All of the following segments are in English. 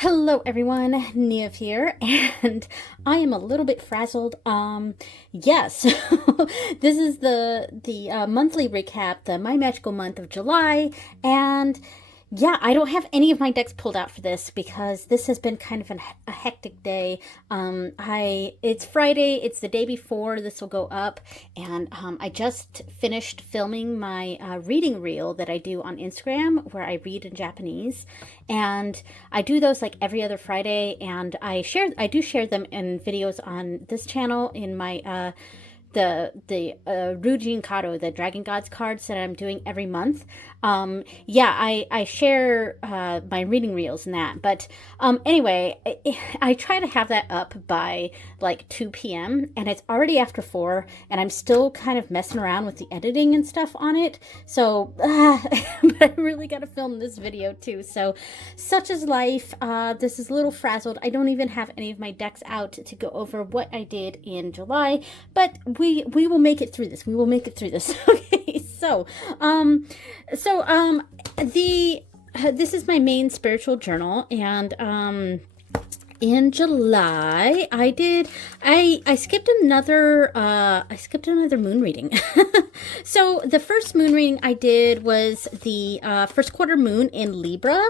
Hello everyone, Nev here, and I am a little bit frazzled. Yes, this is the monthly recap, the My Magical Month of July, and yeah, I don't have any of my decks pulled out for this because this has been kind of a hectic day. It's Friday, it's the day before this will go up, and I just finished filming my reading reel that I do on Instagram where I read in Japanese, and I do those like every other Friday, and I do share them in videos on this channel in my the Rujin Kado, the Dragon Gods cards that I'm doing every month. Yeah, I share my reading reels and that. But anyway, I try to have that up by like 2 p.m. and it's already after 4, and I'm still kind of messing around with the editing and stuff on it. So, but I really got to film this video too. So, such is life. This is a little frazzled. I don't even have any of my decks out to go over what I did in July, but we will make it through this. We will make it through this. Okay, so this is my main spiritual journal, and in July I skipped another moon reading. So the first moon reading I did was the first quarter moon in Libra,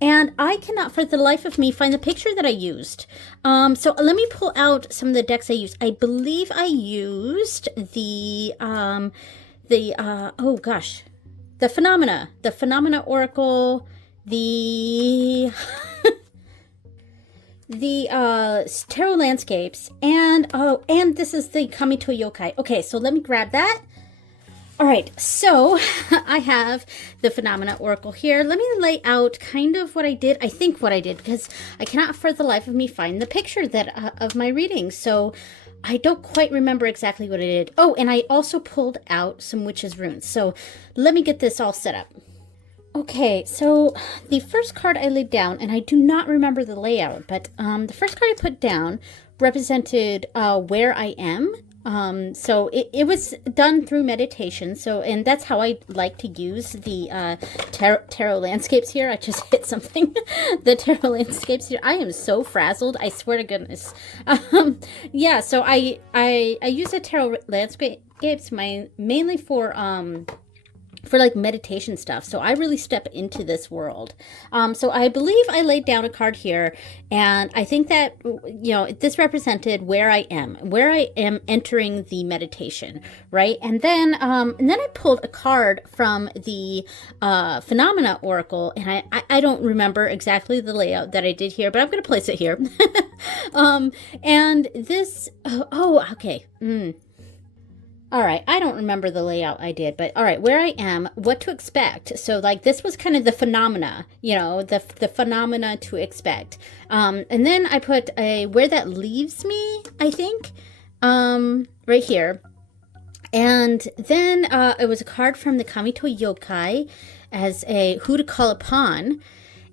and I cannot for the life of me find the picture that I used. So let me pull out some of the decks I used. I believe I used the oh gosh, the Phenomena Oracle, the the tarot landscapes, and and this is the Kami to Yokai. Okay, so let me grab that. All right, so I have the Phenomena Oracle here. Let me lay out kind of what I did. I think what I did, because I cannot for the life of me find the picture that of my reading. So I don't quite remember exactly what I did. Oh, and I also pulled out some witches' runes. So let me get this all set up. Okay, so the first card I laid down, and I do not remember the layout, but the first card I put down represented where I am. So it was done through meditation. So, and that's how I like to use the tarot landscapes here. I just hit something. The tarot landscapes here. I am so frazzled. I swear to goodness. Yeah. So I use the tarot landscapes mainly for like meditation stuff. So I really step into this world. So I believe I laid down a card here, and I think that, you know, this represented where I am entering the meditation, right? And then I pulled a card from the Phenomena Oracle, and I don't remember exactly the layout that I did here, but I'm going to place it here. And this, okay. All right, I don't remember the layout I did, but all right, where I am, what to expect. So like this was kind of the phenomena, you know, the phenomena to expect. And then I put a where that leaves me, I think, right here. And then it was a card from the Kamito Yokai as a who to call upon,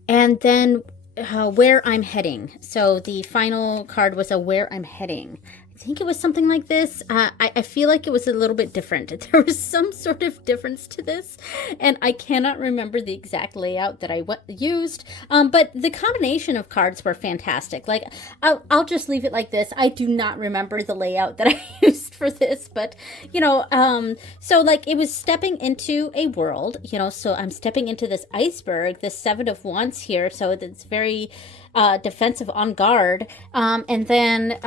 and then where I'm heading. So the final card was a where I'm heading. I think it was something like this. I feel like it was a little bit different. There was some sort of difference to this, and I cannot remember the exact layout that I used. But the combination of cards were fantastic. Like, I'll just leave it like this. I do not remember the layout that I used for this, but, you know, so like it was stepping into a world, you know, so I'm stepping into this iceberg, this Seven of Wands here, so it's very defensive, on guard, and then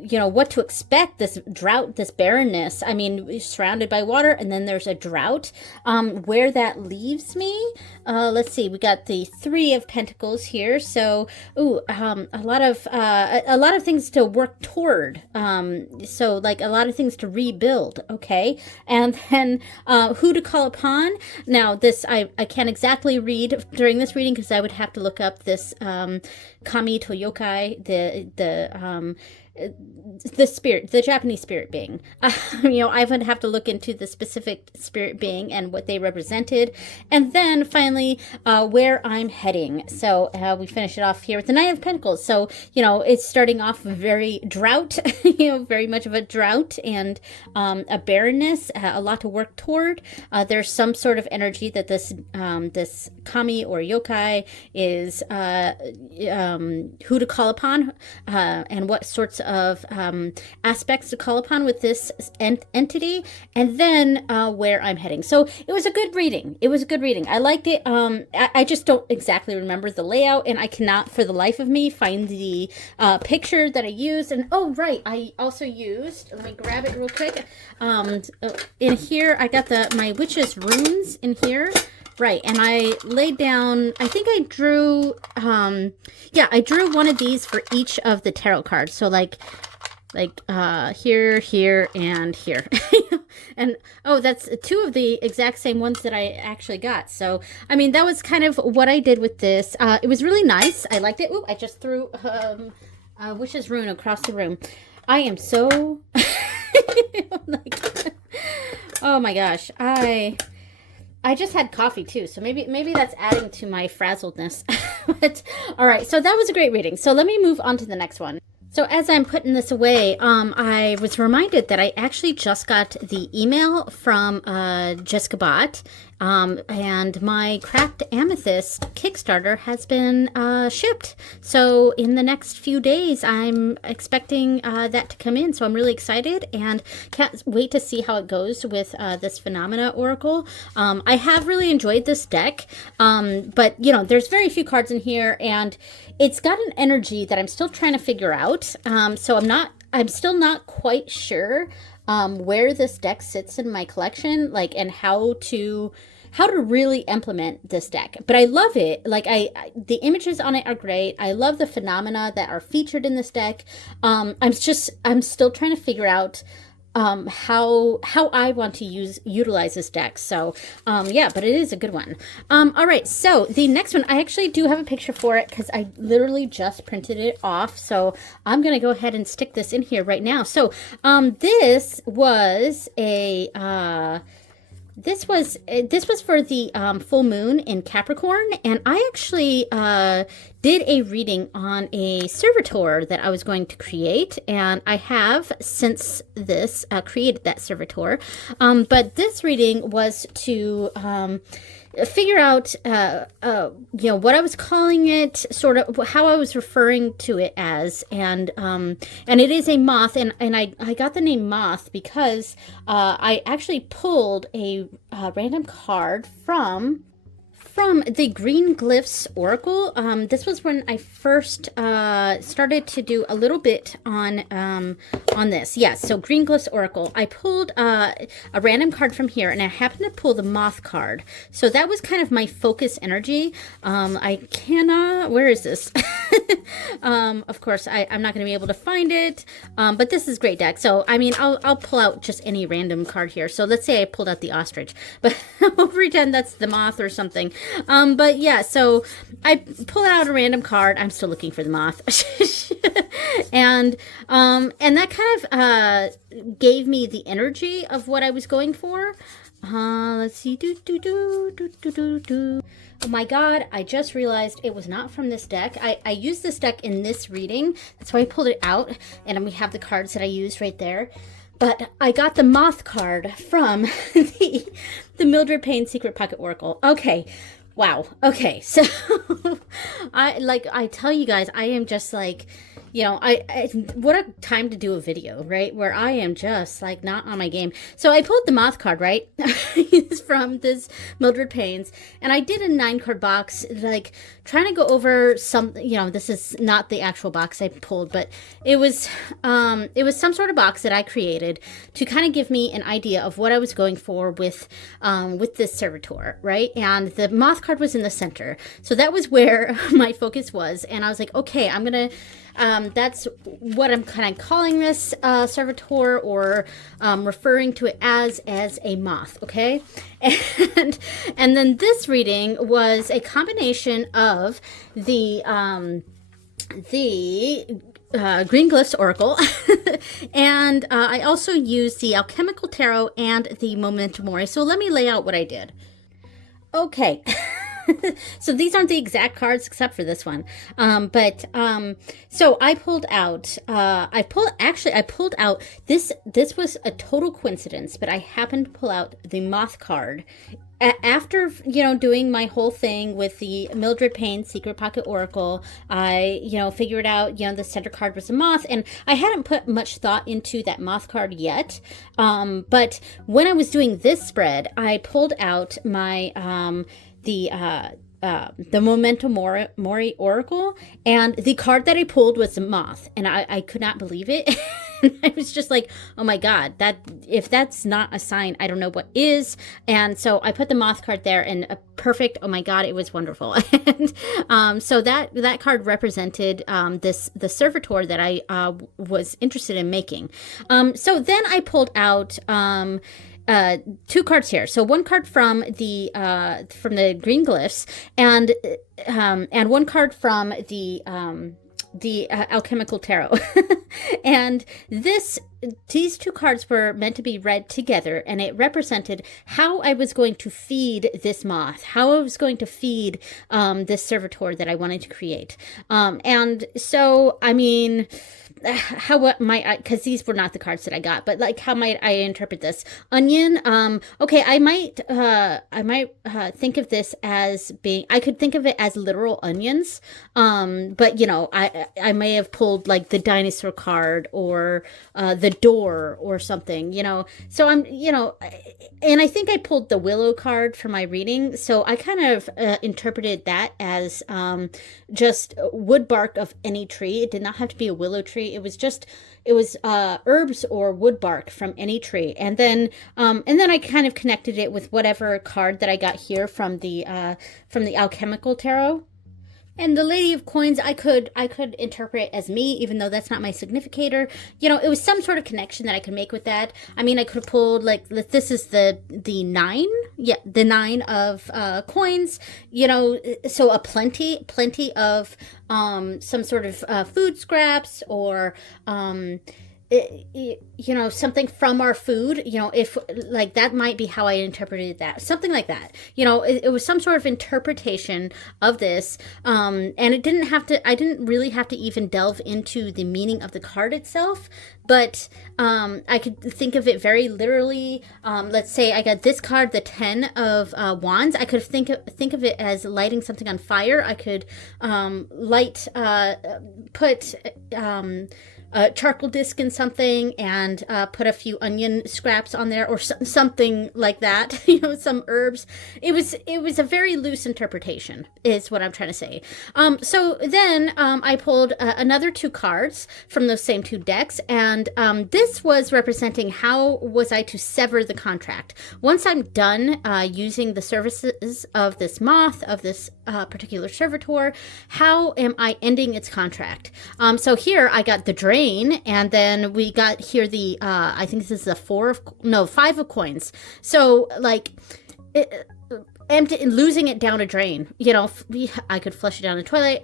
you know what to expect, this drought, this barrenness. I mean, surrounded by water, and then there's a drought. Where that leaves me, let's see, we got the Three of Pentacles here, so a lot of things to work toward, so like a lot of things to rebuild. Okay, and then who to call upon. Now this I can't exactly read during this reading because I would have to look up this Kami to Yokai, the Japanese spirit being. You know, I would have to look into the specific spirit being and what they represented. And then finally, where I'm heading. So we finish it off here with the Knight of Pentacles. So, you know, it's starting off very drought, you know, very much of a drought and a barrenness, a lot to work toward. There's some sort of energy that this kami or yokai is who to call upon and what sorts of aspects to call upon with this entity, and then where I'm heading. So it was a good reading. It was a good reading. I liked it. I just don't exactly remember the layout, and I cannot for the life of me find the picture that I used. And oh right, I also used, let me grab it real quick. In here I got my witch's runes in here. Right, and I laid down, I think I drew, I drew one of these for each of the tarot cards. So like here, here, and here. And, oh, that's two of the exact same ones that I actually got. So, I mean, that was kind of what I did with this. It was really nice. I liked it. Ooh, I just threw Wish's Rune across the room. I am so, like, oh my gosh, I just had coffee too, so maybe that's adding to my frazzledness. But all right, so that was a great reading. So let me move on to the next one. So as I'm putting this away, I was reminded that I actually just got the email from Jessica Bott, and my Cracked Amethyst Kickstarter has been shipped. So in the next few days, I'm expecting that to come in. So I'm really excited and can't wait to see how it goes with this Phenomena Oracle. I have really enjoyed this deck, but you know, there's very few cards in here, and it's got an energy that I'm still trying to figure out. So I'm still not quite sure where this deck sits in my collection, like, and how to really implement this deck. But I love it. Like, the images on it are great. I love the phenomena that are featured in this deck. I'm still trying to figure out how I want to utilize this deck. So yeah, but it is a good one. All right, so the next one, I actually do have a picture for it because I literally just printed it off. So I'm gonna go ahead and stick this in here right now. So this was a this was for the full moon in Capricorn, and I actually did a reading on a servitor that I was going to create, and I have since this created that servitor. But this reading was to figure out you know, what I was calling it, sort of how I was referring to it as, and it is a moth, and I got the name Moth because I actually pulled a random card from the Green Glyphs Oracle. This was when I first started to do a little bit on this. Yeah, so Green Glyphs Oracle. I pulled a random card from here, and I happened to pull the Moth card. So that was kind of my focus energy. I cannot, where is this? Of course, I'm not going to be able to find it, but this is great deck. So, I mean, I'll pull out just any random card here. So let's say I pulled out the ostrich, but I'll pretend that's the moth or something. But yeah, so I pull out a random card. I'm still looking for the moth. And that kind of gave me the energy of what I was going for. Let's see. Oh my god, I just realized it was not from this deck. I used this deck in this reading. That's why I pulled it out, and we have the cards that I used right there. But I got the Moth card from the Mildred Payne Secret Pocket Oracle. Okay. Wow. Okay. So I tell you guys, I am just like, you know, what a time to do a video, right? Where I am just like not on my game. So I pulled the Moth card, right? It's from this Mildred Payne's, and I did a 9-card box, like trying to go over some, you know, this is not the actual box I pulled, but it was some sort of box that I created to kind of give me an idea of what I was going for with this servitor, right? And the Moth card was in the center. So that was where my focus was. And I was like, okay, I'm going to, that's what I'm kind of calling this servitor, or referring to it as a moth, okay? And then this reading was a combination of the Green Glyphs Oracle, and I also used the Alchemical Tarot and the Memento Mori. So let me lay out what I did. Okay. So these aren't the exact cards except for this one. So I pulled out, I pulled out this was a total coincidence, but I happened to pull out the Moth card. After, doing my whole thing with the Mildred Payne Secret Pocket Oracle, I, figured out, the center card was a moth, and I hadn't put much thought into that moth card yet. But when I was doing this spread, I pulled out my, the Memento Mori Oracle, and the card that I pulled was a moth, and I could not believe it. I was just like, oh my God, if that's not a sign, I don't know what is. And so I put the moth card there, and perfect. Oh my God, it was wonderful. And so that card represented the servitor that I was interested in making. So then I pulled out two cards here. So one card from the Green Glyphs, and one card from the Alchemical Tarot. And these two cards were meant to be read together, and it represented how I was going to feed this moth, how I was going to feed this servitor that I wanted to create. And so, I mean, because these were not the cards that I got, but like, how might I interpret this? Onion. Okay, I might think of this as I could think of it as literal onions. But I may have pulled like the dinosaur card, or the door, or something, so I'm, and I think I pulled the willow card for my reading. So I kind of interpreted that as just wood bark of any tree. It did not have to be a willow tree. It was herbs or wood bark from any tree. And then I kind of connected it with whatever card that I got here from the Alchemical Tarot. And the Lady of Coins, I could interpret as me, even though that's not my significator. It was some sort of connection that I could make with that. I mean, I could have pulled, like, this is the 9. Yeah, the 9 of coins. So a plenty of some sort of food scraps, or something from our food, if like that might be how I interpreted that, something like that. It was some sort of interpretation of this, and I didn't really have to even delve into the meaning of the card itself, but I could think of it very literally. Let's say I got this card, the 10 of Wands. I could think of it as lighting something on fire. I could put a charcoal disc in something, and put a few onion scraps on there, or something like that. Some herbs. It was a very loose interpretation, is what I'm trying to say. So then I pulled another 2 cards from those same 2 decks, and this was representing how was I to sever the contract. Once I'm done using the services of this moth, of this particular servitor, how am I ending its contract? So here I got the drain, and then we got here the I think this is the 5 of coins. So like losing it down a drain. I could flush it down the toilet.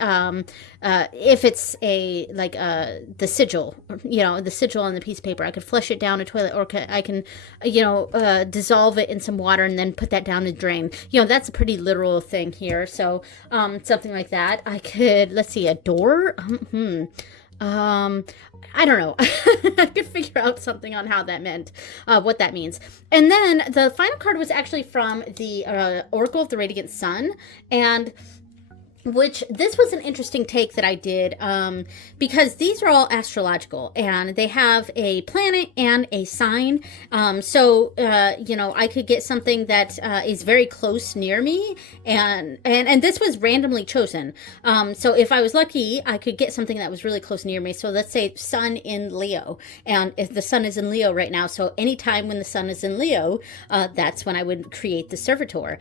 If it's the sigil, the sigil on the piece of paper, I could flush it down a toilet, or I can dissolve it in some water and then put that down the drain. That's a pretty literal thing here. So something like that. I could, let's see, a door. I don't know. I could figure out something on how that meant, what that means. And then the final card was actually from the Oracle of the Radiant Sun, and which this was an interesting take that I did, because these are all astrological, and they have a planet and a sign. So I could get something that is very close near me, and this was randomly chosen. So if I was lucky, I could get something that was really close near me. So let's say Sun in Leo, and if the Sun is in Leo right now, so anytime when the Sun is in Leo, that's when I would create the servitor.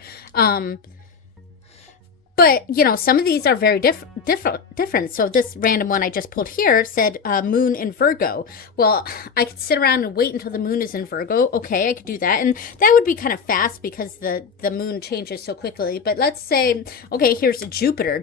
But, you know, some of these are very different. So this random one I just pulled here said moon in Virgo. Well, I could sit around and wait until the moon is in Virgo. Okay, I could do that. And that would be kind of fast because the moon changes so quickly. But let's say, okay, here's Jupiter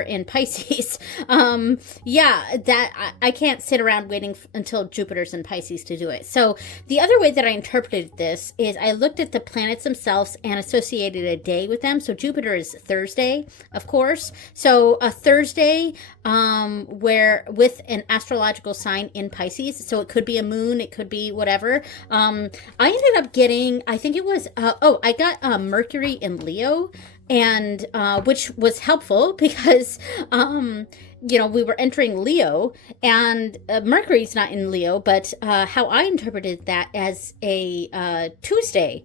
in Pisces. Yeah, that I can't sit around waiting until Jupiter's in Pisces to do it. So the other way that I interpreted this is I looked at the planets themselves and associated a day with them. So Jupiter is Thursday, of course. So a Thursday, where with an astrological sign in Pisces. So it could be a moon, it could be whatever. I ended up getting, I think it was, I got Mercury in Leo, and which was helpful because you know, we were entering Leo, and Mercury's not in Leo, but how I interpreted that as a Tuesday.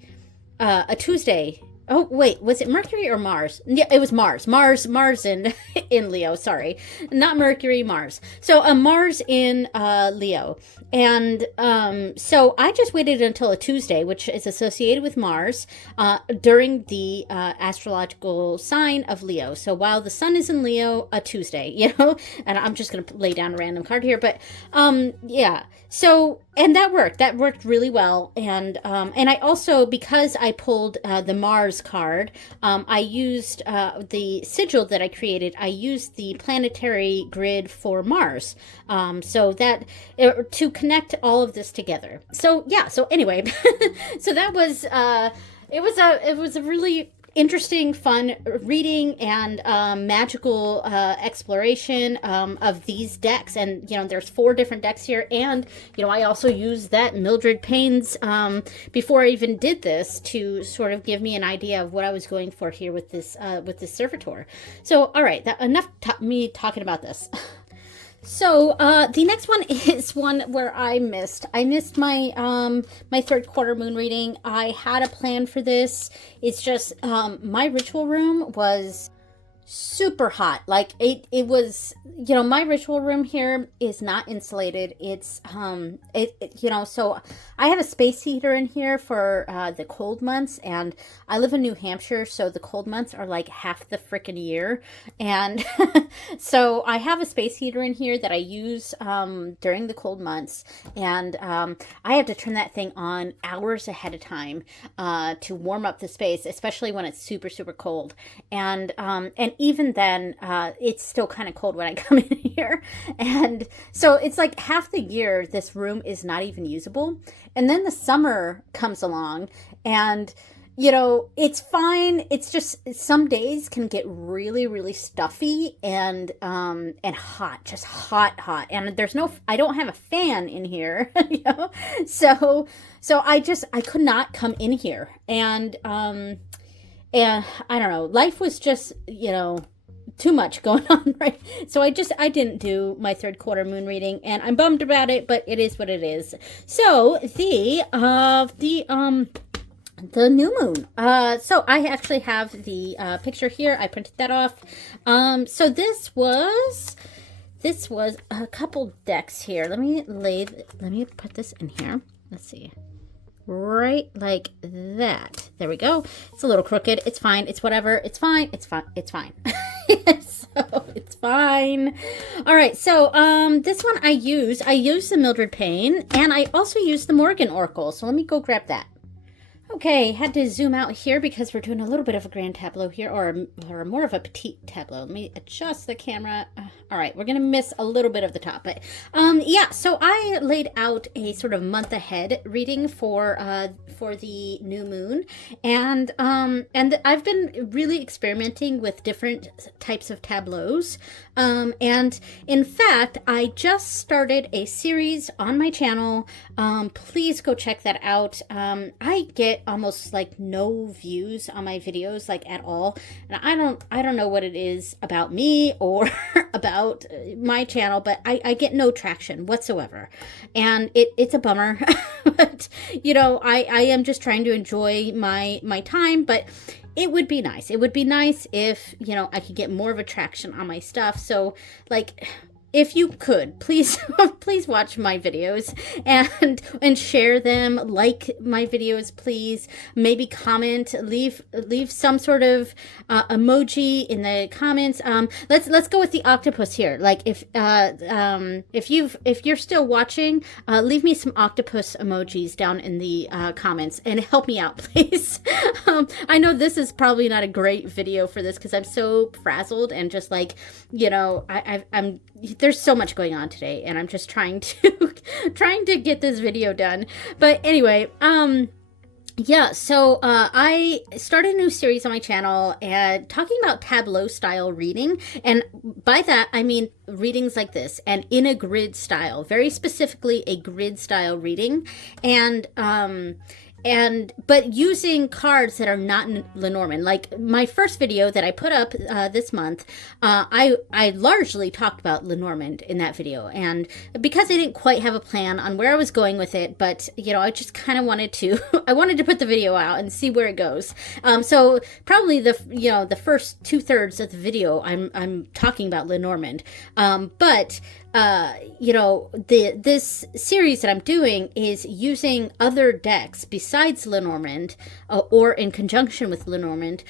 Oh, wait, was it Mercury or Mars? Yeah, it was Mars. Mars in Leo, sorry. Not Mercury, Mars. So Mars in Leo. And so I just waited until a Tuesday, which is associated with Mars, during the astrological sign of Leo. So while the sun is in Leo, a Tuesday, you know? And I'm just going to lay down a random card here. But yeah, so, and that worked really well. And I also, because I pulled the Mars card, I used the sigil that I created. I used the planetary grid for Mars, so that to connect all of this together. So yeah. So anyway, so that was it was a really interesting, fun reading and magical exploration of these decks. And, you know, there's 4 different decks here. And, you know, I also used that Mildred Payne's before I even did this to sort of give me an idea of what I was going for here with this servitor. So, all right, enough me talking about this. So the next one is one where I missed my my third quarter moon reading. I had a plan for this. It's just my ritual room was super hot. Like it was, you know, my ritual room here is not insulated. It's you know, so I have a space heater in here for the cold months, and I live in New Hampshire, so the cold months are like half the frickin' year. And so I have a space heater in here that I use during the cold months, and I have to turn that thing on hours ahead of time to warm up the space, especially when it's super, super cold. And even then, it's still kind of cold when I come in here. And so it's like half the year this room is not even usable. And then the summer comes along, and, you know, it's fine. It's just some days can get really, really stuffy and hot, just hot. And I don't have a fan in here, you know? So I could not come in here. And I don't know, life was just, you know, too much going on, right? So I didn't do my third quarter moon reading, and I'm bummed about it, but it is what it is. So the new moon. So I actually have the picture here. I printed that off. So this was a couple decks here. Let me put this in here. Let's see. Right like that. There we go. It's a little crooked. It's fine. It's whatever. It's fine. It's fine. It's fine. So it's fine. All right. So this one I use the Mildred Payne, and I also use the Morgan Oracle. So let me go grab that. Okay, had to zoom out here because we're doing a little bit of a grand tableau here, or more of a petite tableau. Let me adjust the camera. All right, we're gonna miss a little bit of the top, but yeah. So I laid out a sort of month ahead reading for the new moon, and I've been really experimenting with different types of tableaus. And in fact, I just started a series on my channel. Please go check that out. I get almost like no views on my videos, like at all. And I don't know what it is about me or about my channel, but I get no traction whatsoever. And it's a bummer. But, you know, I am just trying to enjoy my time, but it would be nice. It would be nice if, you know, I could get more of a traction on my stuff. So, like, if you could, please, please watch my videos and share them. Like my videos, please. Maybe comment, leave some sort of emoji in the comments. Let's go with the octopus here. Like if you're still watching, leave me some octopus emojis down in the comments and help me out, please. I know this is probably not a great video for this because I'm so frazzled and just like, you know, I'm there's so much going on today and I'm just trying to get this video done. But anyway, yeah, so I started a new series on my channel and talking about tableau style reading. And by that, I mean readings like this and in a grid style, very specifically a grid style reading. But using cards that are not Lenormand. Like my first video that I put up this month, I largely talked about Lenormand in that video, and because I didn't quite have a plan on where I was going with it, but you know, I just kind of wanted to I wanted to put the video out and see where it goes. So probably the first 2/3 of the video I'm talking about Lenormand, but this series that I'm doing is using other decks besides Lenormand or in conjunction with Lenormand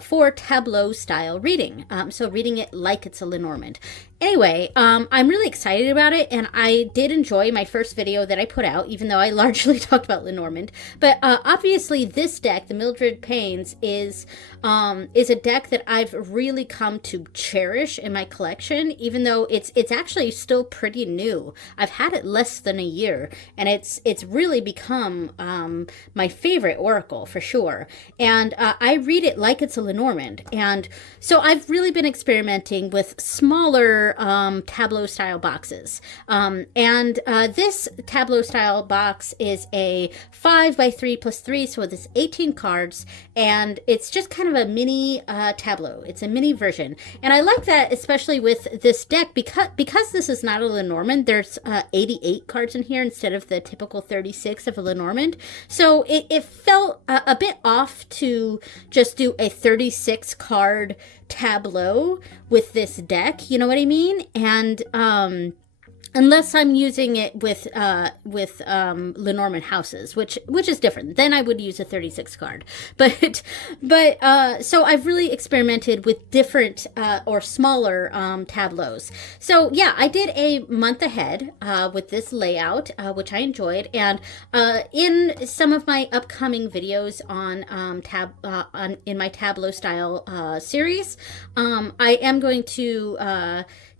for tableau style reading. So reading it like it's a Lenormand. Anyway, I'm really excited about it, and I did enjoy my first video that I put out, even though I largely talked about Lenormand. But obviously this deck, the Mildred Payne's, is a deck that I've really come to cherish in my collection, even though it's actually still pretty new. I've had it less than a year, and it's really become my favorite oracle for sure. And I read it like it's a Lenormand, and so I've really been experimenting with smaller tableau style boxes. This tableau style box is a 5x3+3, so it's 18 cards, and it's just kind of a mini tableau. It's a mini version, and I like that, especially with this deck, because this is not a Lenormand. There's 88 cards in here instead of the typical 36 of a Lenormand, so it felt a bit off to just do a 36 card tableau with this deck, you know what I mean? And unless I'm using it with Lenormand houses, which is different. Then I would use a 36 card. But so I've really experimented with different or smaller tableaus. So yeah, I did a month ahead with this layout, which I enjoyed. And in some of my upcoming videos on in my tableau style series, I am going to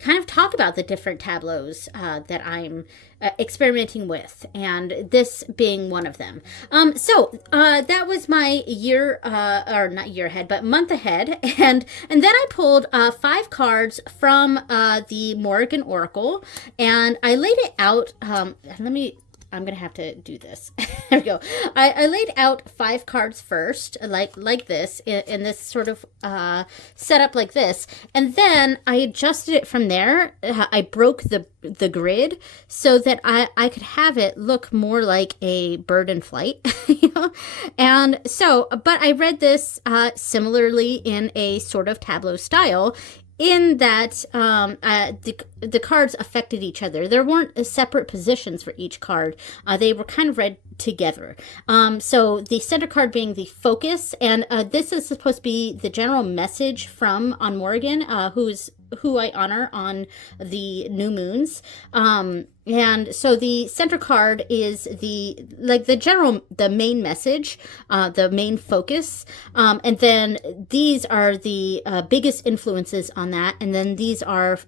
kind of talk about the different tableaus that I'm experimenting with, and this being one of them. So that was my year, or not year ahead, but month ahead, and then I pulled 5 cards from the Morrigan Oracle, and I laid it out. I'm gonna have to do this. There we go. I laid out 5 cards first, like this, in this sort of setup like this, and then I adjusted it from there. I broke the grid so that I could have it look more like a bird in flight, you know? And so, but I read this similarly in a sort of tableau style, in that the cards affected each other. There weren't separate positions for each card. They were kind of read together. So the center card being the focus, and this is supposed to be the general message from on Morrigan, who I honor on the new moons. And so the center card is the main message, the main focus. And then these are the biggest influences on that. And then these are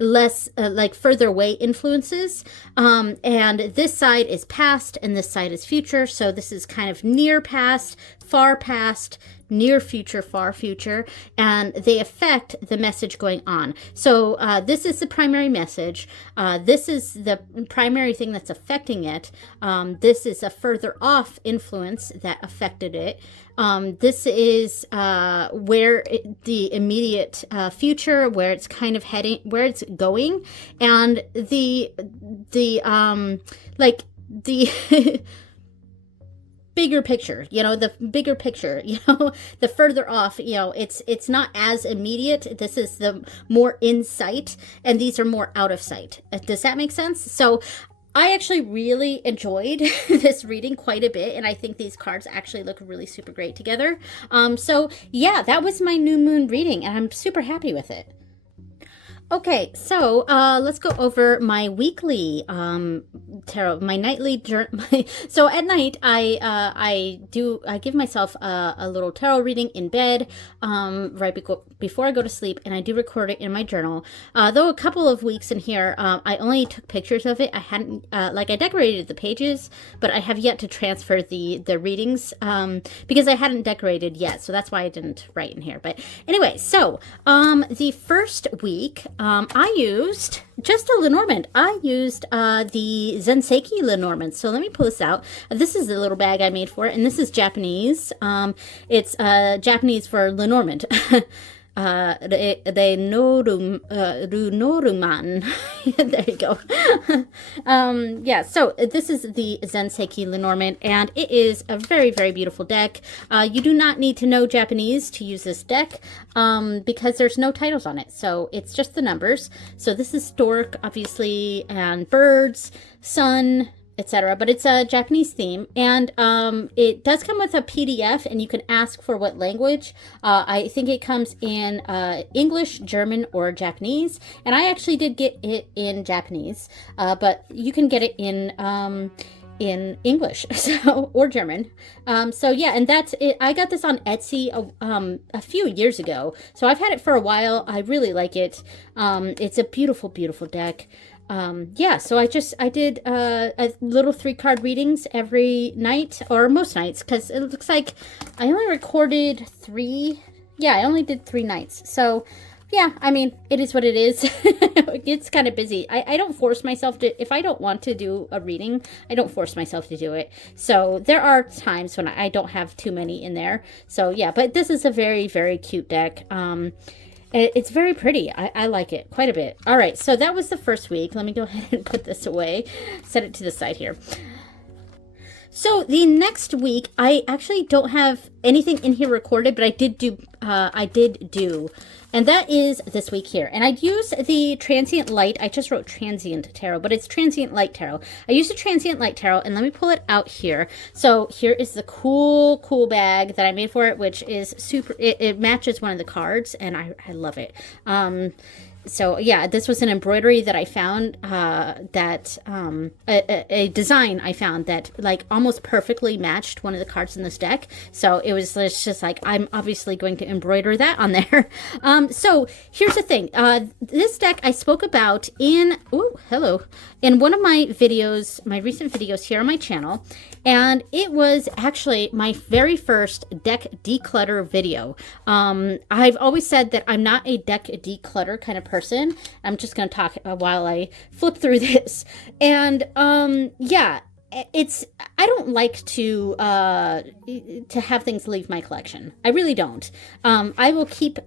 less further away influences. And this side is past and this side is future. So this is kind of near past, far past, near future, far future, and they affect the message going on. So this is the primary message. This is the primary thing that's affecting it. This is a further off influence that affected it. This is the immediate future, where it's kind of heading, where it's going, and the bigger picture, the bigger picture, the further off, it's not as immediate. This is the more in sight, and these are more out of sight. Does that make sense? So I actually really enjoyed this reading quite a bit, and I think these cards actually look really super great together. So yeah, that was my new moon reading, and I'm super happy with it. Okay, so let's go over my weekly tarot, my nightly journal. So at night, I give myself a little tarot reading in bed before I go to sleep, and I do record it in my journal. Though a couple of weeks in here, I only took pictures of it. I hadn't I decorated the pages, but I have yet to transfer the readings because I hadn't decorated yet. So that's why I didn't write in here. But anyway, so the first week. I used just a Lenormand. I used the Zenseki Lenormand. So let me pull this out. This is the little bag I made for it, and this is Japanese. It's Japanese for Lenormand. Noruman. There you go. Yeah, so this is the Zenseki Lenormand, and it is a very, very beautiful deck. You do not need to know Japanese to use this deck because there's no titles on it. So it's just the numbers. So this is stork, obviously, and birds, sun, etc. But it's a Japanese theme, and it does come with a PDF, and you can ask for what language. I think it comes in English, German, or Japanese, and I actually did get it in Japanese, but you can get it in English or German. So yeah, and that's it. I got this on Etsy a few years ago, so I've had it for a while. I really like it. It's a beautiful, beautiful deck. Yeah, so I did a little 3-card readings every night, or most nights, because it looks like I only recorded 3. Yeah, I only did 3 nights. So yeah, I mean, it is what it is. It's kind of busy. I don't force myself to, if I don't want to do a reading, I don't force myself to do it. So there are times when I don't have too many in there. So yeah, but this is a very, very cute deck. It's very pretty. I like it quite a bit. All right, so that was the first week. Let me go ahead and put this away. Set it to the side here. So the next week, I actually don't have anything in here recorded, but I did do, and that is this week here. And I'd use the Transient Light. I just wrote Transient Tarot, but it's Transient Light Tarot. I used a Transient Light Tarot, and let me pull it out here. So here is the cool, cool bag that I made for it, which is super, it matches one of the cards, and I love it. So yeah, this was an embroidery that I found, a design I found that like almost perfectly matched one of the cards in this deck. So it was just like, I'm obviously going to embroider that on there. So here's the thing. This deck I spoke about in one of my videos, my recent videos here on my channel. And it was actually my very first deck declutter video. I've always said that I'm not a deck declutter kind of person. I'm just going to talk while I flip through this. And yeah, I don't like to have things leave my collection. I really don't. I will keep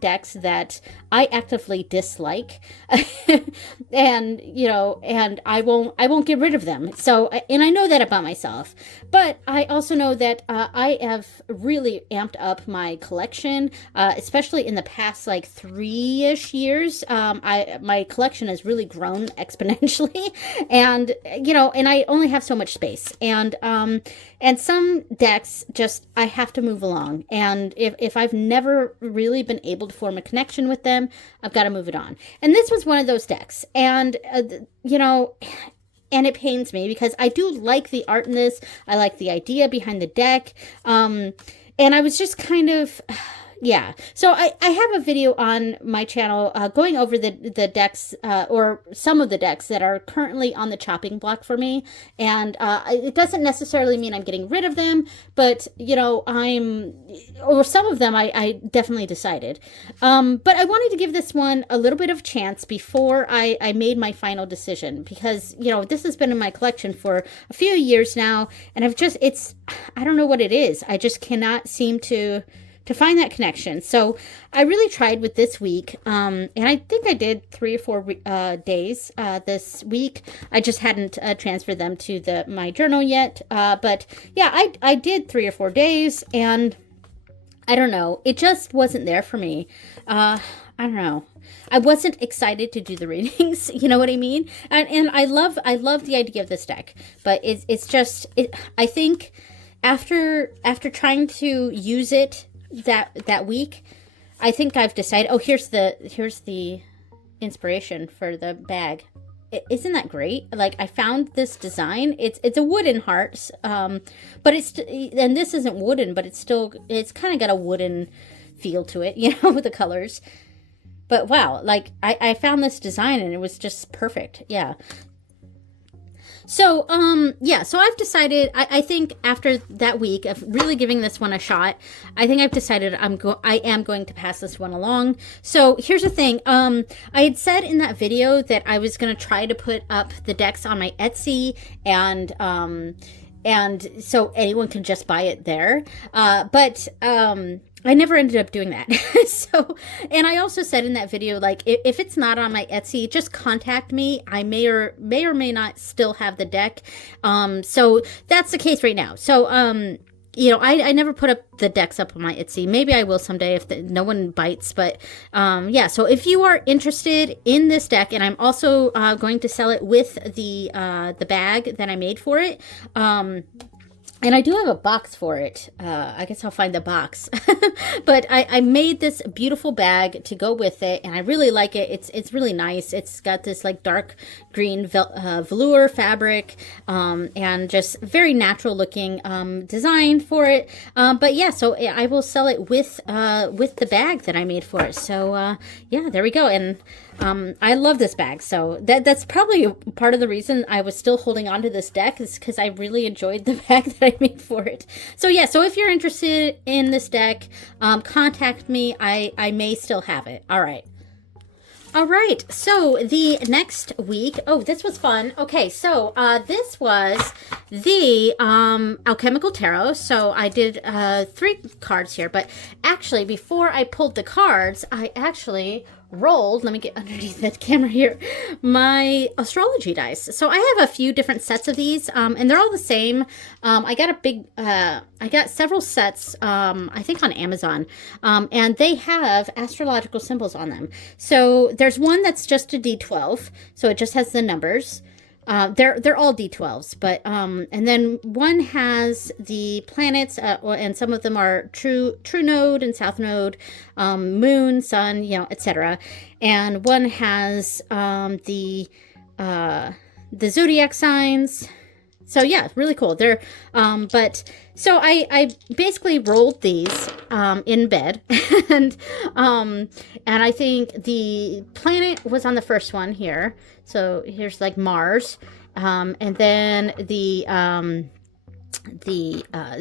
decks that I actively dislike, and I won't get rid of them. So, and I know that about myself, but I also know that I have really amped up my collection, especially in the past like 3-ish years. My collection has really grown exponentially, and and I only have so much space, and some decks just I have to move along, and if I've never really been able to form a connection with them, I've got to move it on. And this was one of those decks, and and it pains me because I do like the art in this. I like the idea behind the deck, and I was just kind of. Yeah, so I have a video on my channel going over the decks, or some of the decks that are currently on the chopping block for me, and it doesn't necessarily mean I'm getting rid of them, but or some of them I definitely decided. But I wanted to give this one a little bit of chance before I made my final decision, because this has been in my collection for a few years now, and I don't know what it is. I just cannot seem to find that connection. So I really tried with this week, and I think I did 3 or 4 days this week. I just hadn't transferred them to my journal yet. But yeah, I did 3 or 4 days, and I don't know. It just wasn't there for me. I don't know. I wasn't excited to do the readings. You know what I mean? And I love the idea of this deck, but it's just I think after trying to use it that week, I think I've decided. Oh, here's the inspiration for the bag. Isn't that great? Like, I found this design. It's a wooden heart, but and this isn't wooden, but it's kind of got a wooden feel to it, you know, with the colors. But wow, like I found this design and it was just perfect. Yeah. So, so I've decided, I think after that week of really giving this one a shot, I think I've decided I am going to pass this one along. So here's the thing. I had said in that video that I was going to try to put up the decks on my Etsy and so anyone can just buy it there. But I never ended up doing that. So, and I also said in that video, like, if it's not on my Etsy, just contact me. I may or may not still have the deck. So that's the case right now. So, I never put up the decks up on my Etsy. Maybe I will someday if no one bites. But so if you are interested in this deck, and I'm also going to sell it with the bag that I made for it. And I do have a box for it. I guess I'll find the box. But I made this beautiful bag to go with it, and I really like it. It's really nice. It's got this like dark green velour fabric, and just very natural looking design for it. But yeah, so I will sell it with the bag that I made for it. So yeah, there we go. And I love this bag, so that's probably part of the reason I was still holding on to this deck, is because I really enjoyed the bag that I made for it. So yeah, so if you're interested in this deck, contact me. I may still have it. All right. So the next week, this was fun. Okay, so this was the Alchemical Tarot. So I did 3 cards here, but actually before I pulled the cards, I actually rolled, let me get underneath the camera here, my astrology dice. So I have a few different sets of these, and they're all the same. I got several sets, I think on Amazon, and they have astrological symbols on them. So there's one that's just a D12, so it just has the numbers. They're all D12s, but and then one has the planets, and some of them are true node and south node, moon, sun, etc. And one has the zodiac signs. So yeah, really cool. They're but so I basically rolled these in bed, and I think the planet was on the first one here. So here's like Mars, and then the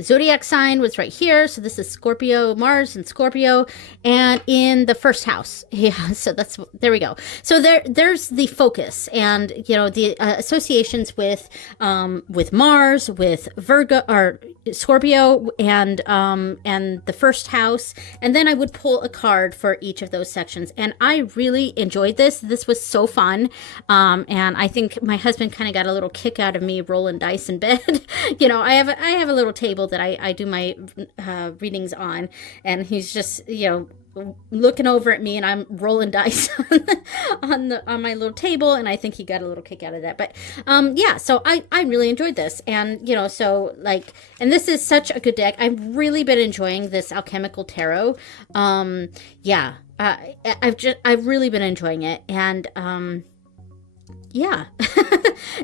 zodiac sign was right here. So this is Scorpio, Mars and Scorpio, and in the first house. Yeah, so there we go. So there's the focus, and the associations with Mars, with Virgo or Scorpio, and the first house. And then I would pull a card for each of those sections, and I really enjoyed this. This was so fun, and I think my husband kind of got a little kick out of me rolling dice in bed. I have a little table that I do my readings on, and he's just looking over at me, and I'm rolling dice on my little table, and I think he got a little kick out of that. But yeah, so I really enjoyed this, and so like, and this is such a good deck. I've really been enjoying this Alchemical Tarot. Yeah, I've really been enjoying it, and yeah.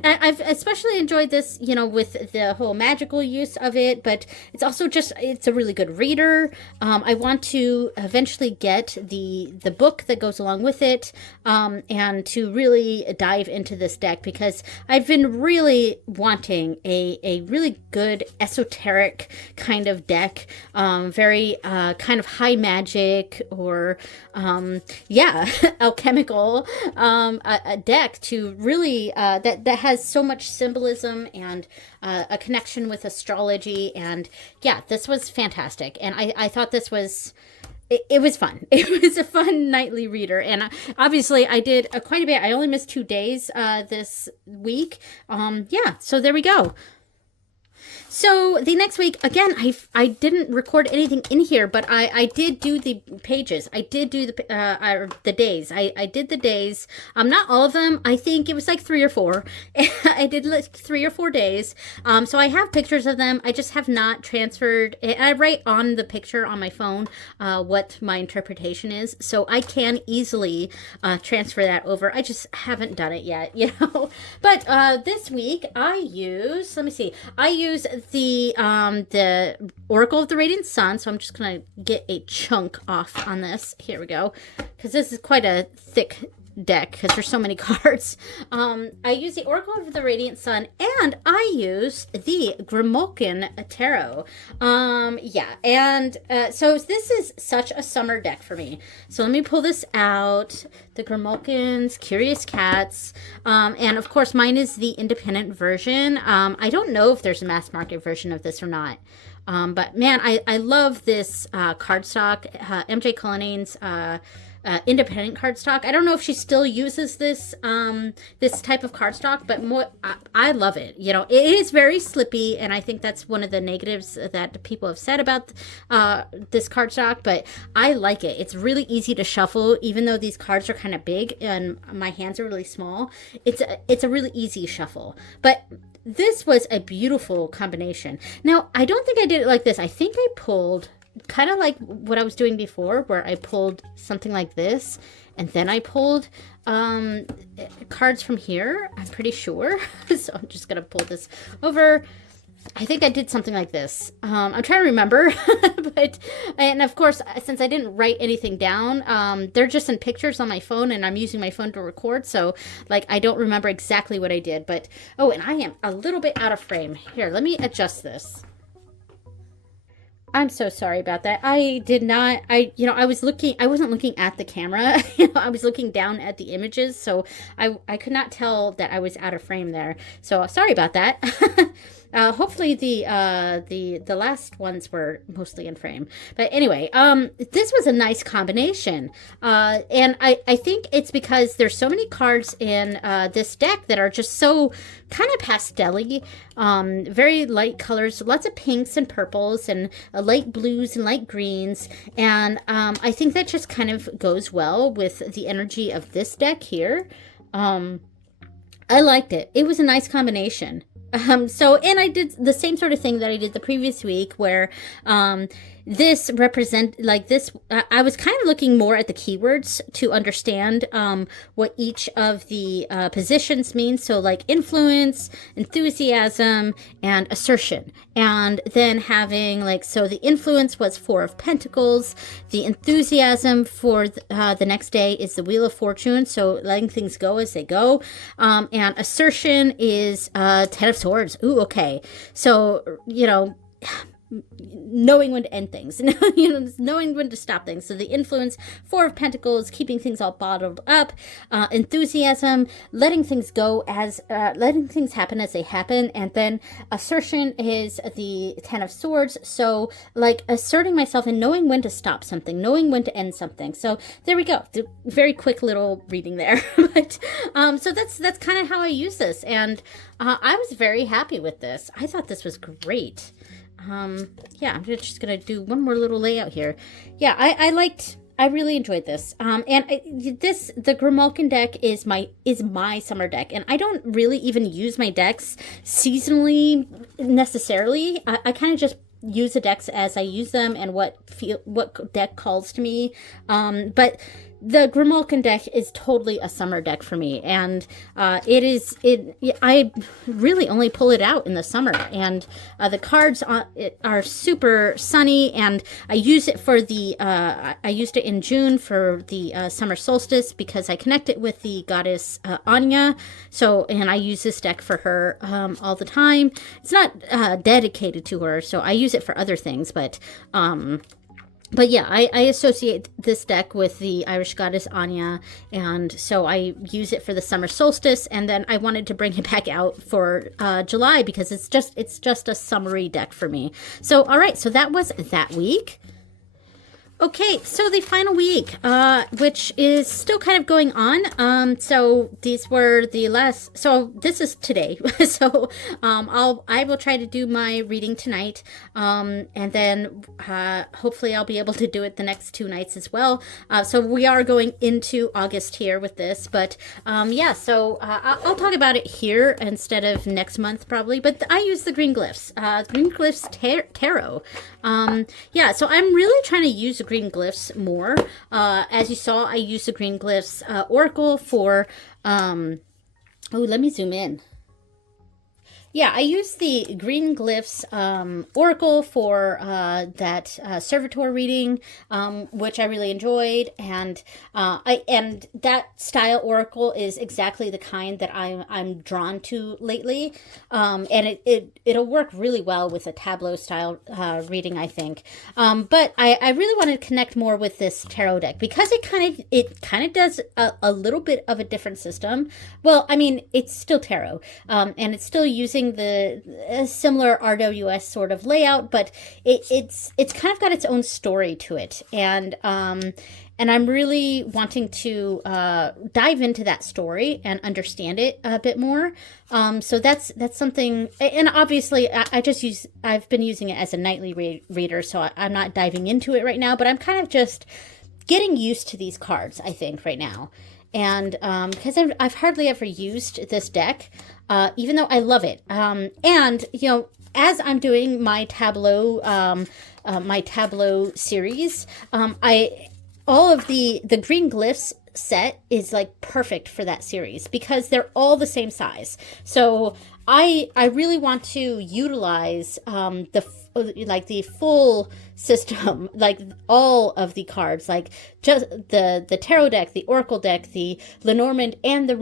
I've especially enjoyed this, with the whole magical use of it, but it's also it's a really good reader. I want to eventually get the book that goes along with it, and to really dive into this deck, because I've been really wanting a really good esoteric kind of deck, very kind of high magic or alchemical a deck to really that has so much symbolism and a connection with astrology. And yeah, this was fantastic. And I thought this was. It was fun. It was a fun nightly reader. And obviously I did quite a bit. I only missed 2 days this week. Yeah, so there we go. So the next week, again, I didn't record anything in here, but I did do the pages. I did do the days. I did the days. Not all of them. I think it was like 3 or 4. I did like 3 or 4 days. So I have pictures of them. I just have not transferred. I write on the picture on my phone what my interpretation is, so I can easily transfer that over. I just haven't done it yet, you know. But this week I use. Let me see. I use the Oracle of the Radiant Sun. So I'm just gonna get a chunk off on this. Here we go, because this is quite a thick deck because there's so many cards. I use the Oracle of the Radiant Sun, and I use the Grimalkin Tarot. Yeah, and so this is such a summer deck for me. So let me pull this out. The Grimalkins, Curious Cats, and of course mine is the independent version. I don't know if there's a mass market version of this or not. But man, I love this cardstock, MJ Cullinane's independent cardstock. I don't know if she still uses this this type of cardstock, but I love it. You know, it is very slippy, and I think that's one of the negatives that people have said about this cardstock, but I like it. It's really easy to shuffle, even though these cards are kind of big and my hands are really small. It's a really easy shuffle. But this was a beautiful combination. Now, I don't think I did it like this. I think I pulled kind of like what I was doing before, where I pulled something like this, and then I pulled cards from here, I'm pretty sure. So I'm just gonna pull this over. I think I did something like this. I'm trying to remember, and of course, since I didn't write anything down, they're just in pictures on my phone, and I'm using my phone to record, so like I don't remember exactly what I did. But oh, and I am a little bit out of frame. Here, let me adjust this. I'm so sorry about that. I did not, I wasn't looking at the camera. I was looking down at the images, so I could not tell that I was out of frame there. So sorry about that. Hopefully the last ones were mostly in frame. But anyway, this was a nice combination. And I think it's because there's so many cards in this deck that are just so kind of pastel-y, very light colors, lots of pinks and purples and light blues and light greens. And I think that just kind of goes well with the energy of this deck here. I liked it. It was a nice combination. And I did the same sort of thing that I did the previous week, where this represent like this. I was kind of looking more at the keywords to understand what each of the positions means. So like influence, enthusiasm, and assertion. And then having like, so the influence was 4 of Pentacles. The enthusiasm for the next day is the Wheel of Fortune. So letting things go as they go. And assertion is 10 of Swords. Ooh, okay. So, knowing when to end things, knowing when to stop things. So the influence, 4 of Pentacles, keeping things all bottled up. Enthusiasm, letting things go letting things happen as they happen. And then assertion is the 10 of Swords. So like asserting myself and knowing when to stop something, knowing when to end something. So there we go. Very quick little reading there. But so that's kind of how I use this. And I was very happy with this. I thought this was great. Yeah, I'm just gonna do one more little layout here. Yeah, I really enjoyed this. The Grimalkin deck is my summer deck, and I don't really even use my decks seasonally necessarily. I kind of just use the decks as I use them and what deck calls to me. But the Grimalkin deck is totally a summer deck for me, and I really only pull it out in the summer, and the cards are super sunny, and I use it for I used it in June for the summer solstice because I connect it with the goddess Anya, and I use this deck for her all the time. It's not dedicated to her, so I use it for other things, but but yeah, I associate this deck with the Irish goddess Anya, and so I use it for the summer solstice, and then I wanted to bring it back out for July because it's just a summery deck for me. So all right, so that was that week. Okay, so the final week, which is still kind of going on. So these were the last. So this is today. So I will try to do my reading tonight, and then hopefully I'll be able to do it the next 2 nights as well. So we are going into August here with this, but yeah. So I'll talk about it here instead of next month probably. But I use the Green Glyphs, Tarot. Yeah. So I'm really trying to use Green Glyphs more. As you saw, I use the Green Glyphs Oracle for, oh, let me zoom in. Yeah, I used the Green Glyphs Oracle for that Servitor reading, which I really enjoyed, and that style Oracle is exactly the kind that I'm drawn to lately, and it'll work really well with a tableau style reading, I think. But I really want to connect more with this tarot deck because it kind of does a little bit of a different system. Well, I mean, it's still tarot, and it's still using the similar RWS sort of layout, but it's kind of got its own story to it, and I'm really wanting to dive into that story and understand it a bit more. So that's something, and obviously I've been using it as a nightly reader, so I'm not diving into it right now, but I'm kind of just getting used to these cards, I think, right now. And because I've hardly ever used this deck, even though I love it. And, you know, as I'm doing my tableau series, all of the Green Glyphs set is like perfect for that series because they're all the same size. So I really want to utilize the full system, like all of the cards, like just the tarot deck, the oracle deck, the Lenormand, and the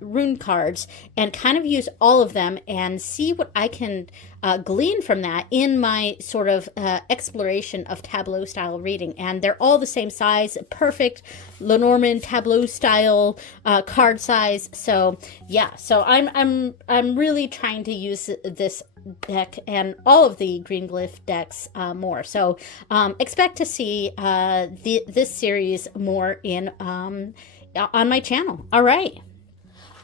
rune cards, and kind of use all of them and see what I can glean from that in my sort of exploration of tableau style reading. And they're all the same size, perfect Lenormand tableau style card size. So yeah, so I'm really trying to use this deck and all of the Green Glyph decks more. So expect to see this series more on my channel. All right.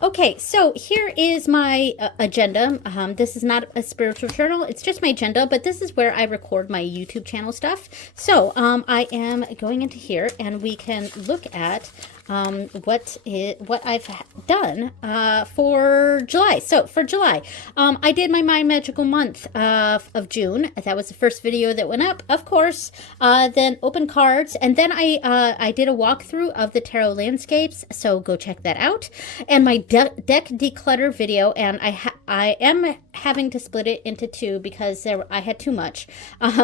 Okay, so here is my agenda. This is not a spiritual journal. It's just my agenda, but this is where I record my YouTube channel stuff. So I am going into here, and we can look at what I've done for July. So for July, I did my Magical Month of June. That was the first video that went up, of course. Then open cards, and then I did a walkthrough of the tarot landscapes. So go check that out. And my deck declutter video, and I am having to split it into 2 because I had too much.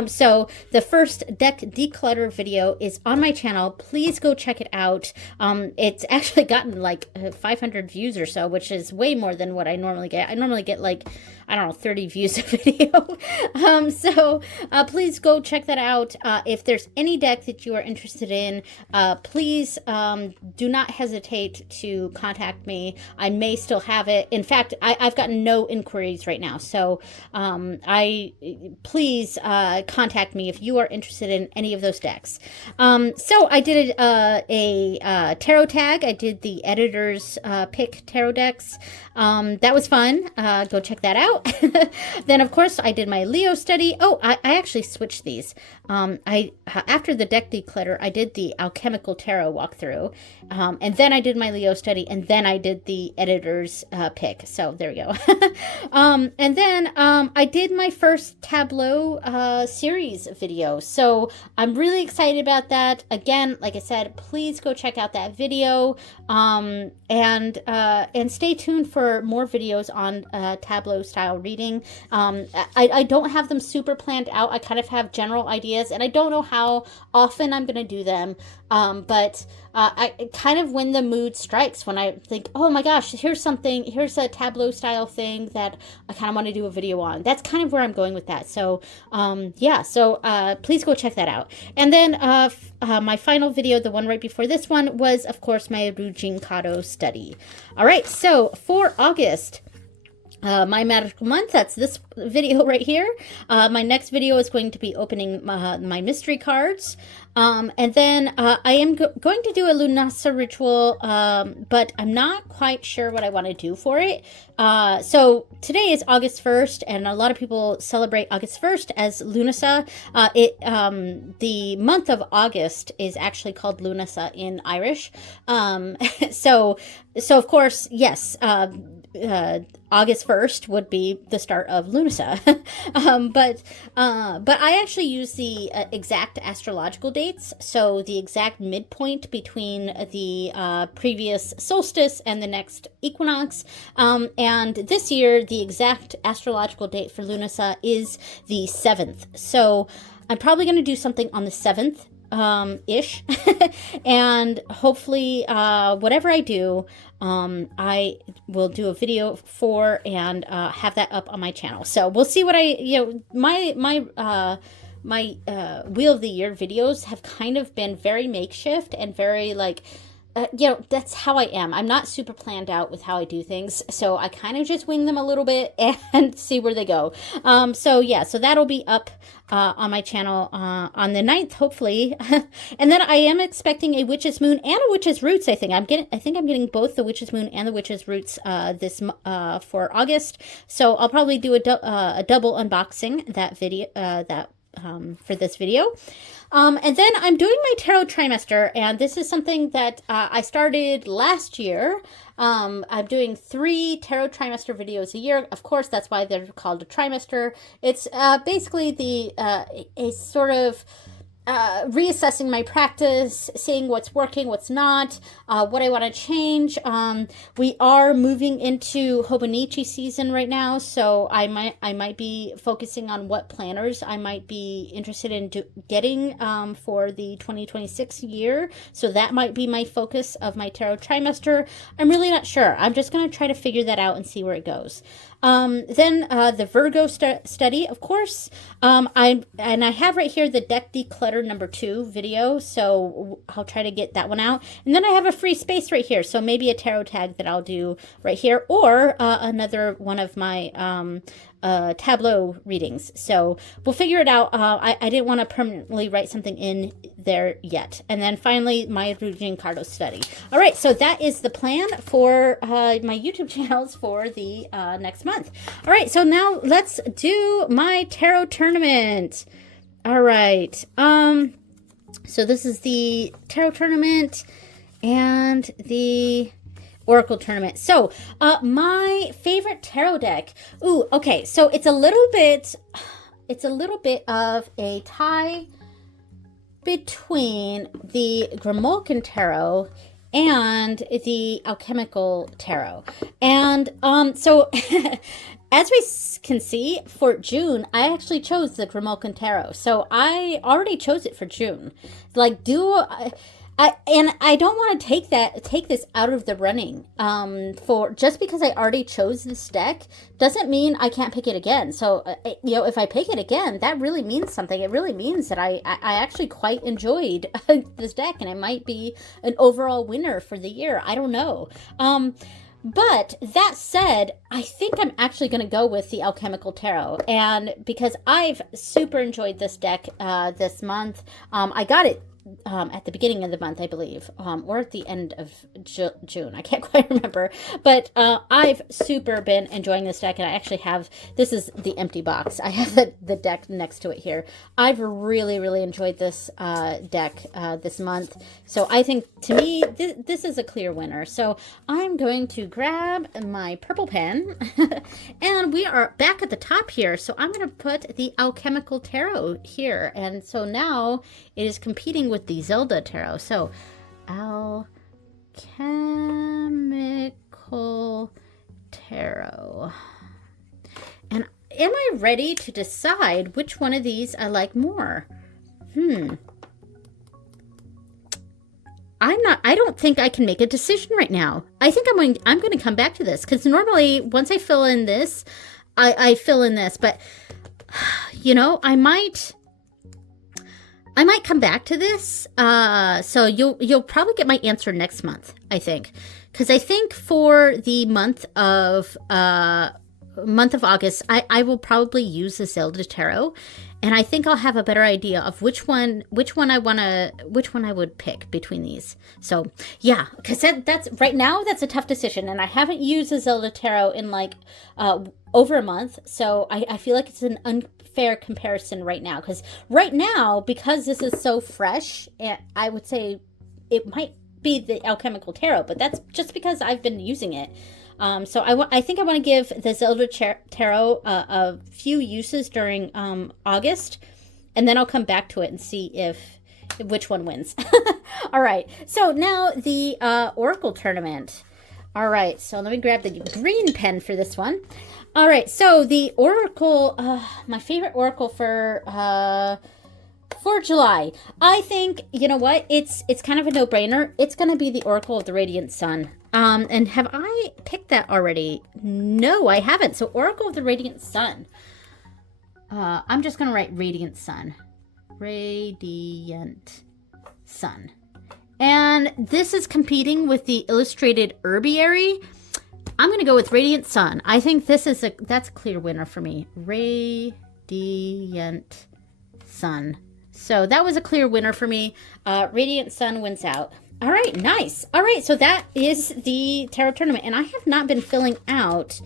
So the first deck declutter video is on my channel. Please go check it out. It's actually gotten like 500 views or so, which is way more than what I normally get. I normally get like, I don't know, 30 views a video. So please go check that out. If there's any deck that you are interested in, please do not hesitate to contact me. I may still have it. In fact, I've gotten no inquiries right now. So please contact me if you are interested in any of those decks. So I did a tarot tag. I did the editor's pick tarot decks. That was fun. Go check that out. Then, of course, I did my Leo study. Oh, I actually switched these. After the deck declutter, I did the alchemical tarot walkthrough, and then I did my Leo study, and then I did the editor's pick. So there we go. And then I did my first tableau series video. So I'm really excited about that. Again, like I said, please go check out that video, and stay tuned for more videos on tableau style reading. I don't have them super planned out. I kind of have general ideas, and I don't know how often I'm going to do them. But I kind of when the mood strikes, when I think, oh my gosh, here's a tableau style thing that I kind of want to do a video on. That's kind of where I'm going with that. So yeah, so please go check that out. And then my final video, the one right before this one, was of course my Rujinkato study. All right, so for August, my magical month, that's this video right here. My next video is going to be opening my mystery cards. And then I am going to do a Lunasa ritual, but I'm not quite sure what I want to do for it. So today is August 1st, and a lot of people celebrate August 1st as Lunasa. The month of August is actually called Lunasa in Irish. So of course, yes, August 1st would be the start of Lunasa. But I actually use the exact astrological dates, so the exact midpoint between the previous solstice and the next equinox. And this year, the exact astrological date for Lunasa is the 7th. So I'm probably going to do something on the 7th. Ish. And hopefully, whatever I do, I will do a video for and have that up on my channel. So we'll see what my Wheel of the Year videos have kind of been very makeshift and very like, that's how I am. I'm not super planned out with how I do things. So I kind of just wing them a little bit and see where they go. So yeah, so that'll be up on my channel on the 9th, hopefully. And then I am expecting a Witch's Moon and a Witch's Roots, I think. I think I'm getting both the Witch's Moon and the Witch's Roots for August. So I'll probably do a double unboxing that video for this video. And then I'm doing my tarot trimester, and this is something that I started last year. I'm doing 3 tarot trimester videos a year. Of course, that's why they're called a trimester. It's basically a sort of reassessing my practice, seeing what's working, what's not, what I want to change. We are moving into Hobonichi season right now, so I might be focusing on what planners I might be interested in getting for the 2026 year. So that might be my focus of my tarot trimester. I'm really not sure. I'm just going to try to figure that out and see where it goes. Then the Virgo study, of course. I have right here the deck declutter number 2 video, so I'll try to get that one out. And then I have a free space right here, so maybe a tarot tag that I'll do right here, or another one of my tableau readings. So we'll figure it out. I didn't want to permanently write something in there yet. And then finally, my Rujinkato study. All right, so that is the plan for my YouTube channels for the next month. All right, so now let's do my tarot tournament. All right. So this is the tarot tournament and the Oracle tournament. So, my favorite tarot deck. Ooh, okay. So it's a little bit of a tie between the Grimalkin tarot and the Alchemical tarot. And so as we can see, for June, I actually chose the Grimalkin tarot. So I already chose it for June. Like, and I don't want to take this out of the running. For just because I already chose this deck doesn't mean I can't pick it again. So if I pick it again, that really means something. It really means that I actually quite enjoyed this deck, and it might be an overall winner for the year. I don't know. But that said, I think I'm actually going to go with the Alchemical Tarot, and because I've super enjoyed this deck this month. I got it at the beginning of the month, I believe, or at the end of June. I can't quite remember, but I've super been enjoying this deck, and I actually have, this is the empty box. I have the deck next to it here. I've really, really enjoyed this deck this month, so I think, to me, this is a clear winner. So I'm going to grab my purple pen, and we are back at the top here, so I'm going to put the Alchemical Tarot here, and so now it is competing with the Zelda Tarot. So, Alchemical Tarot. And am I ready to decide which one of these I like more? I don't think I can make a decision right now. I think I'm going to come back to this, because normally once I fill in this, I fill in this, but you know, I might come back to this. So you'll probably get my answer next month, I think. Because I think for the month of August, I will probably use the Zelda Tarot, and I think I'll have a better idea of which one I would pick between these. So yeah, because that's right now that's a tough decision, and I haven't used the Zelda Tarot in like over a month, so I feel like it's an unfair comparison right now. Because this is so fresh, I would say it might be the Alchemical Tarot, but that's just because I've been using it. So I think I want to give the Zelda Tarot a few uses during August, and then I'll come back to it and see which one wins. All right, so now the Oracle Tournament. All right, so let me grab the green pen for this one. All right, so the Oracle, my favorite Oracle for July. I think, you know what, it's kind of a no-brainer. It's going to be the Oracle of the Radiant Sun. And have I picked that already? No, I haven't. So Oracle of the Radiant Sun. I'm just going to write Radiant Sun. Radiant Sun. And this is competing with the Illustrated Herbiary. I'm going to go with Radiant Sun. I think that's a clear winner for me. Radiant Sun. So that was a clear winner for me. Radiant Sun wins out. All right, nice. All right, so that is the Tarot Tournament. And I have not been filling out.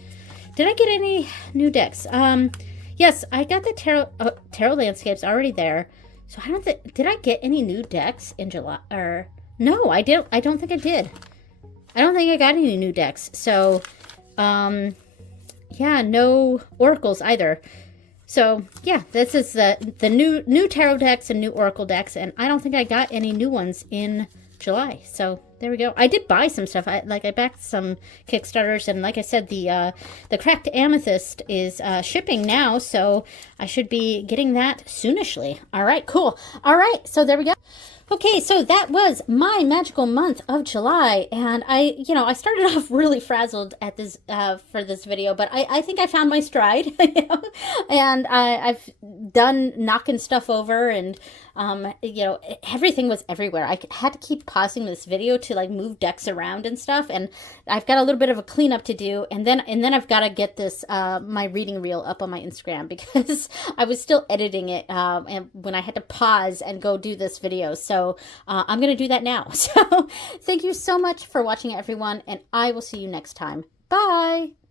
Did I get any new decks? Yes, I got the Tarot Landscapes already there. So I don't think, did I get any new decks in July? Or no, I don't think I did. I don't think I got any new decks. So, yeah, no oracles either. So, yeah, this is the new tarot decks and new oracle decks, and I don't think I got any new ones in July. So, there we go. I did buy some stuff. I backed some Kickstarters, and like I said, the Cracked Amethyst is shipping now, so I should be getting that soonishly. All right, cool. All right, so there we go. Okay, so that was my magical month of July, and I started off really frazzled at this for this video, but I think I found my stride, and I've done knocking stuff over, and everything was everywhere. I had to keep pausing this video to like move decks around and stuff, and I've got a little bit of a cleanup to do, and then I've got to get this my reading reel up on my Instagram, because I was still editing it and when I had to pause and go do this video. So I'm going to do that now. So thank you so much for watching, everyone, and I will see you next time. Bye!